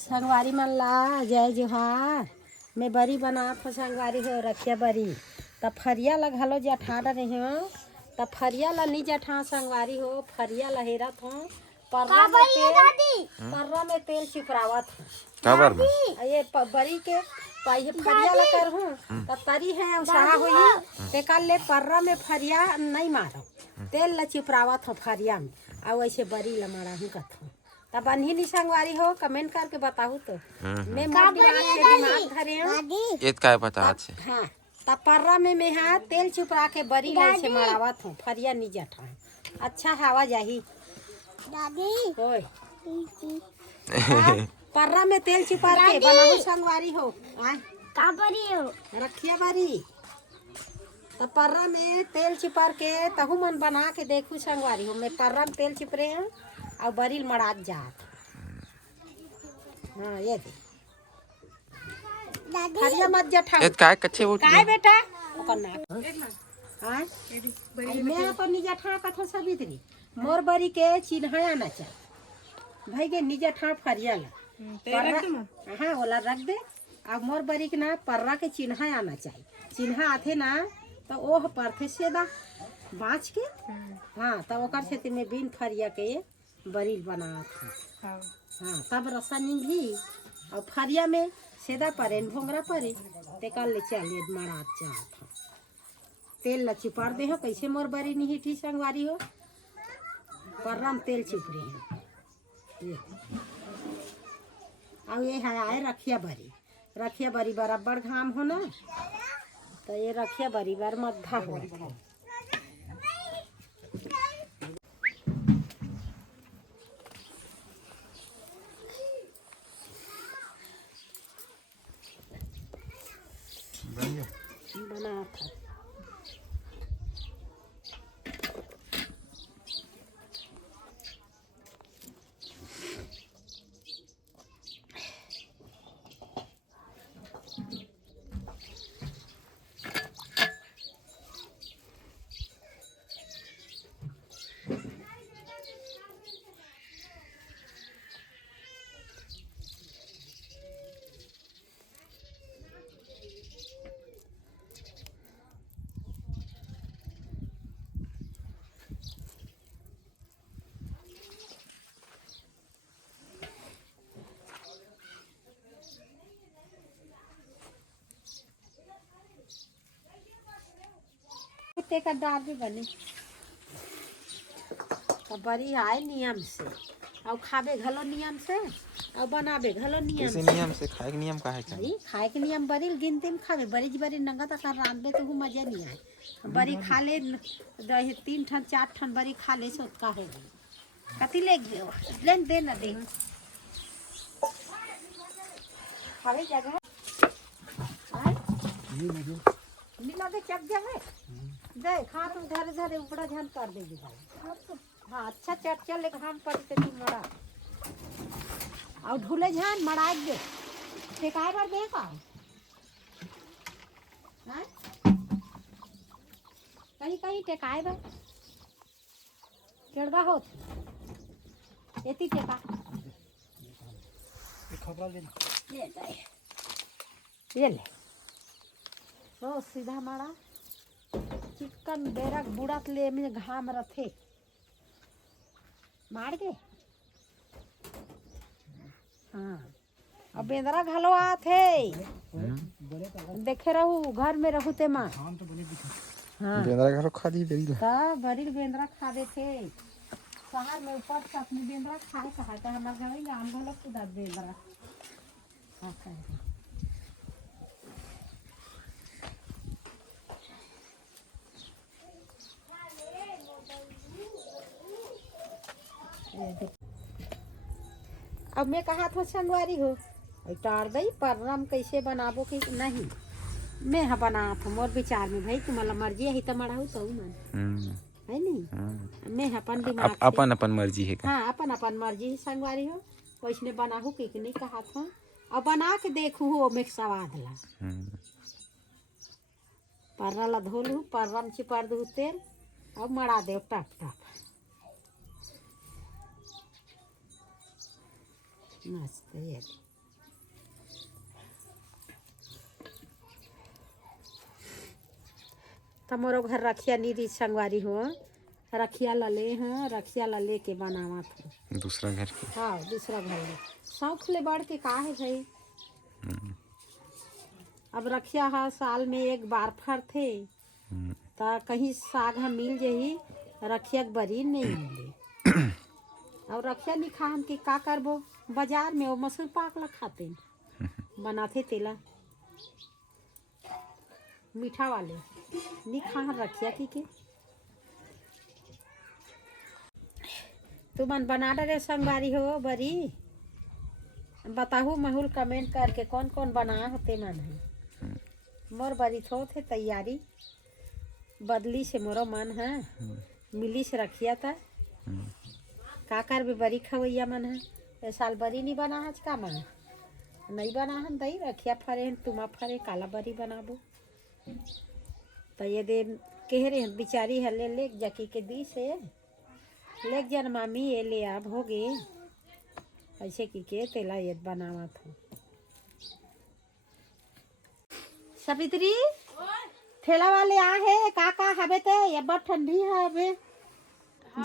संगवारी मन ला जय जोहार। मैं बरी बनात हो संगवारी हो रखिया बरी तब फरिया ला घलो जठा रहे हो तब फरिया ला नहीं जठा संगवारी हो फरिया ला हेरत हो पर्रा में तेल चिपरावत हो ये बरी के पाइए फरिया ला कर हूँ तब तरी है उसाहा हुई ते कल ले पर्रा में फरिया नहीं मारो तेल ला चिपरावत हो फरिया में और वैसे बरी ला मारा हूँ कथो तब अनही नहीं संगवारी हो कमेंट करके बताऊ तो मैं मोर दिमाग धरे हूँ ये काय पता है। हाँ तब पर्रा में मैं हाँ तेल चुपरा के बरी ले से मरावत हूँ फरिया नहीं जठा अच्छा हवा जाही दादी होय पर्रा में तेल चुपा के बनाऊ संगवारी हो का बरी हो रखिया बरी तब पर्रा में तेल चिपर के तहु मन बना के देखू संगवारी हो मैं पर्रा में तेल चिपरे हैं और बरील मड़ात जात हाँ ये दे फरिया मत जठा ये काय कच्चे वो काय बेटा ओकर नाक हां मैं अपन निजा ठा कथा सबितरी मोर बरी के चिन्हा आना चाहिए भाई के निजा ठा फरिया ला हां ओला रख दे अब मोर बरी के ना पर्रा के चिन्हा आना चाहिए चिन्हा आथे ना तो ओह परथे सेदा बाँच के हाँ तब ओकर से में बिन फरिया के बरील बनात हाँ तब रसा निभी और फरिया में सेदा परे भोंगरा परे ते कल ले चले मरात चाहत तेल ला चिपार दे हो कैसे मोर बरी नहीं ठी संगवारी हो पर्रा में तेल चिपरे हैं और ये है आए रखिया बरी बराबर घाम हो ना तो ये रखिया बरी बार मध्या हो बना था ते का दाल भी बनी तब बरी आए नियम से और खाबे घलो नियम से और बनाबे घलो नियम से खाए के नियम का है भाई खाए के नियम बरी गिनती में खाबे बरी नंगा तक रांधबे तो मजा नहीं आए बरी खा ले 3 ठन 4 ठन बरी खा ले सोत का है कति ले लेन दे ना दे खावे जगह नहीं लगे चक जावे दे खा तुम धरे धरे ऊपरा ध्यान कर देगी हाँ अच्छा चट चल घाम पड़ते तुम मरा और ढूले झान मड़ा दे टेकाए बार दे का कहीं कहीं टेकाए बार केड़गा होत एती टेका ये ले तो सीधा मड़ा चिकन बेरक बुड़त ले में घाम रथे मार दे हाँ अब बेंदरा घलो आत है देखे रहू घर में रहू ते माँ हाँ बेंदरा घरो खा दी बेरी बड़ी बेंदरा खा दे थे शहर में ऊपर से अपनी बेंदरा खाए कहा था हमारे घर में आम घलो खुदा बेंदरा हाँ अब मैं कहा था संगवारी हो टार दई पर्रम कैसे बनाबो कि नहीं मैं हाँ बना था मोर विचार में भाई तुम्हारा मर्जी है तो मराऊ तो मन है नहीं मैं अपन दिमाग अपन मर्जी है हाँ अपन मर्जी संगवारी हो वैसने बनाहू कि नहीं कहा था और बना के देखू हो में स्वाद ला पर्रा ला धोलू पर्रा में चिपड़ दू तेल और मड़ा दे टप टप मस्त है। तमोरो घर रखिया नीरी संगवारी हो रखिया लले हैं रखिया लले के बनावा था दूसरा घर की। हाँ दूसरा घर ले शौक ले बढ़ के का है भाई। अब रखिया हा साल में एक बार फर थे ता कहीं साग हम मिल जही रखिया के बरी नहीं मिले और रखिया नहीं खान के का करबो बाजार में वो मसूर पाक ला खाते बनाते तेला मीठा वाले नहीं खा रखिया की के तुमन बना डरे संगवारी हो बरी बताहू महूल कमेंट करके कौन कौन बना होते मन है मोर बरी थो थे तैयारी बदली से मोरो मन है मिली से रखिया था का कर भी बरी खवैया मन है ए साल बरी नहीं बना आज का मन नहीं बना हम दही रखिया फरे तुमा फरे काला बरी बनाबो तो ये दे कह रहे हैं बिचारी है ले जकी के दी से लेक जन मामी ये ले आप हो गए ऐसे की के तेला ये बनावा था सवित्री ठेला वाले आ है का हवे ते ये बहुत ठंडी है अबे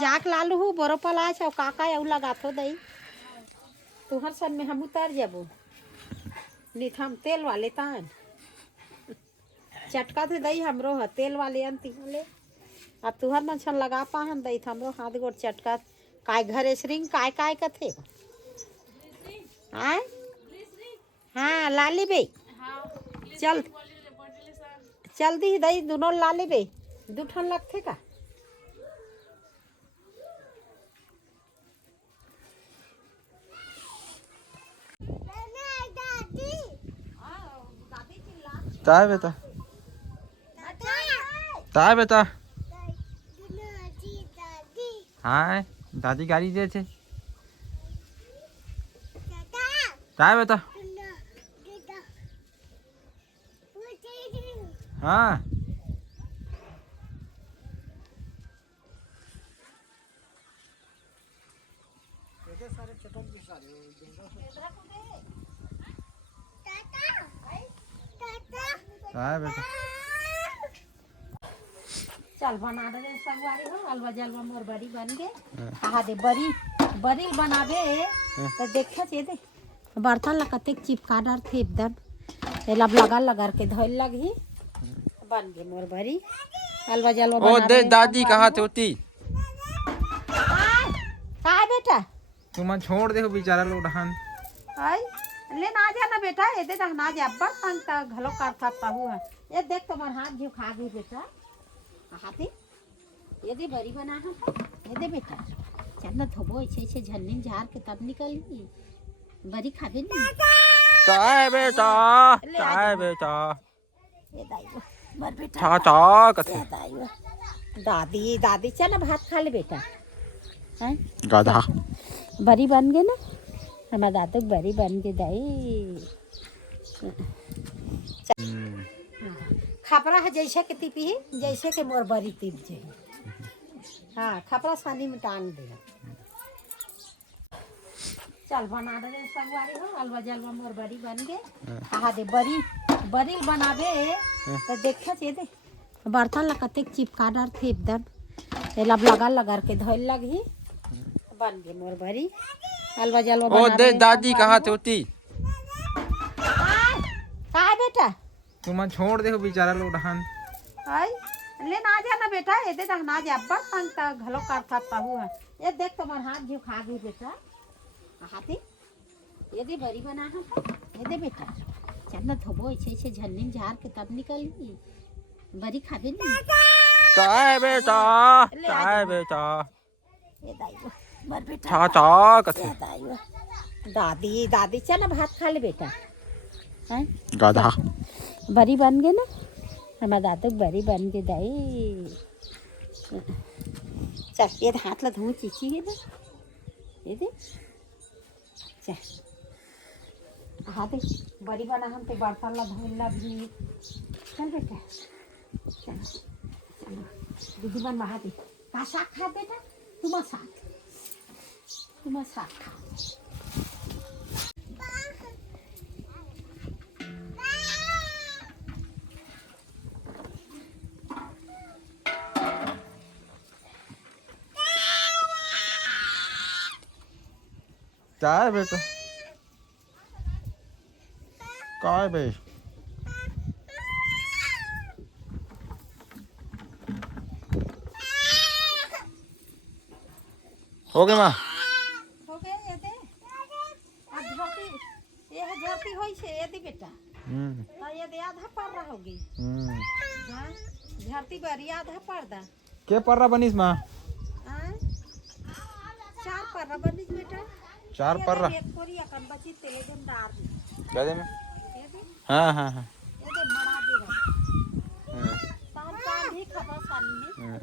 जाक लालू हूँ बरो पला छो काका यू लगा थो दई तुहर सन में हम उतर जाबो नित हम तेल वाले तान चटका थे दई हमरो ह तेल वाले अंति वाले अब तुहर मन छन लगा पाहन दई हमरो हाथ गोट चटका काय घरे श्रिंग काय कथे आय हाँ लाली बे चल चल दी दई दोनों लाली बे दू ठन लगथे का ताए बेटा ताए बेटा हाँ दादी गाड़ी दे थे ताए बेटा हाँ ताए बेटा चल बना दे संगवारी हो अलवा जलवा मोर बरी बन गए कहा दे बरी बरी बनाबे तो देखे छे दे बर्तन ला कतेक चिपका डर थे एकदम लब लगा के धोल लगी बन गए मोर बरी अलवा जलवा ओ दे दादी कहाँ थे होती का बेटा तुम छोड़ दे बेचारा लोडहान आई ले ना जाना बेटा ये दे ना जा अब्बा तंग ता घलो कर था हुआ ये देख तुम्हार हाथ जो खा गई बेटा हाथी ये दे बरी बना है ये दे बेटा चन्ना धोबो ऐसे झन्नी झार के तब निकली बरी खाबे नहीं ताए बेटा ताए बेटा ये दाई मर बेटा चाचा कथे दादी दादी चल भात खा ले बेटा हैं गाधा बरी बन गए ना हमारा दादू बरी बन गए दाई खपरा है जैसे के तिपी जैसे के मोर बरी तिप जे हाँ खपरा सानी में टांग दे चल बना दे संगवारी हो अलवा जलवा मोर बरी बन गए कहा दे बरी बरी बनाबे तो देखे छे दे बर्तन ला कतेक चिपका डर थे एकदम लब लगा के धोल लगी बन गए मोर बरी अलवा जलवा ओ दे दादी कहाँ थे होती का बेटा तुम छोड़ दे बेचारा लोडहान आई ले ना जाना बेटा ये दे ना जा अब्बा तंग ता घलो कर था हुआ ये देख तुम्हार हाथ जो खा गई बेटा हाथी ये दे बरी बना है ये दे बेटा चन्ना धोबो ऐसे झन्नी झार के तब निकली बरी खाबे नहीं ताए बेटा ताए बेटा ये दाई मर बेटा चाचा कथे दादी दादी चल भात खा ले बेटा हैं गाधा बरी बन गए ना हमारा दादू बरी बन गए दाई चल ये हाथ ला धो चीची है ना ये दे चल हाँ दे बरी बना हम तो बर्तन ला धोला भी चल बेटा चल चलो दीदी बन बहा दे का साग खा बेटा तुम साग खा काय बेटा काय बे हो गए माँ हो गए ये दे अब झोंकी ये है झोंकी होई छे ये दे बेटा हां ये दे आधा पर रहा होगी हां झरती बरी आधा पर्दा के पर्रा बनीस माँ हां चार पर बनिस बेटा 4 पर्रा एक कोरी अकन बची तेले जम डार दी क्या दे में ये दे हाँ हाँ हाँ ये दे मड़ा दे रहा तान तान ही खबा सानी में हाँ।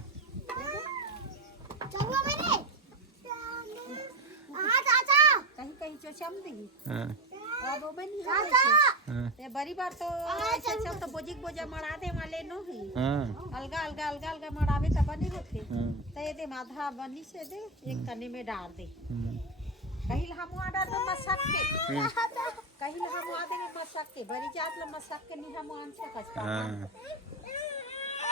चलो मेरे चाचा कहीं कहीं चोचम देगी हाँ अब वो बनी है हाँ ये बड़ी बार तो ऐसे चल तो बोजिक बोजा मड़ा दे वाले नो ही हाँ अलगा अलगा अलगा अलगा मड़ावे त बने होते हाँ। तो ये दे माधा बनी से दे एक कने में डाल दे कहीं हम आडा तो मसक के कहीं हम आदे में मसक के बड़ी जात ल मसक के नहीं हम आन सकत हाँ।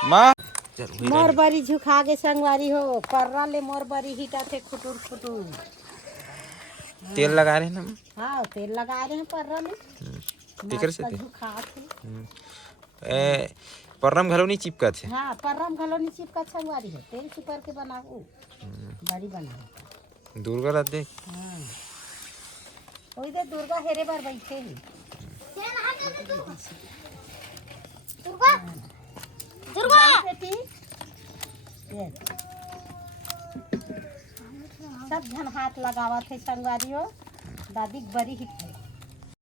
माँ चल मोर बरी झुका के संगवारी हो पर्रा ले मोर बरी हिटा थे खुटुर खुटुर तेल लगा रहे हैं ना हाँ तेल लगा रहे हैं पर्रा में टिकर से मस्त थे झुका थे ए परम घलो नहीं चिपका थे हाँ पर्रम घलो नी चिपका संगवारी है तेल सुपर के बनाओ बड़ी बनाओ दुर्गा रात देख हाँ ओई दे दुर्गा हेरे बार बैठे ही दुर्गा दुर्गा बेटी ये सब जन हाथ लगावा थे संगवारी हो दादी बड़ी हिट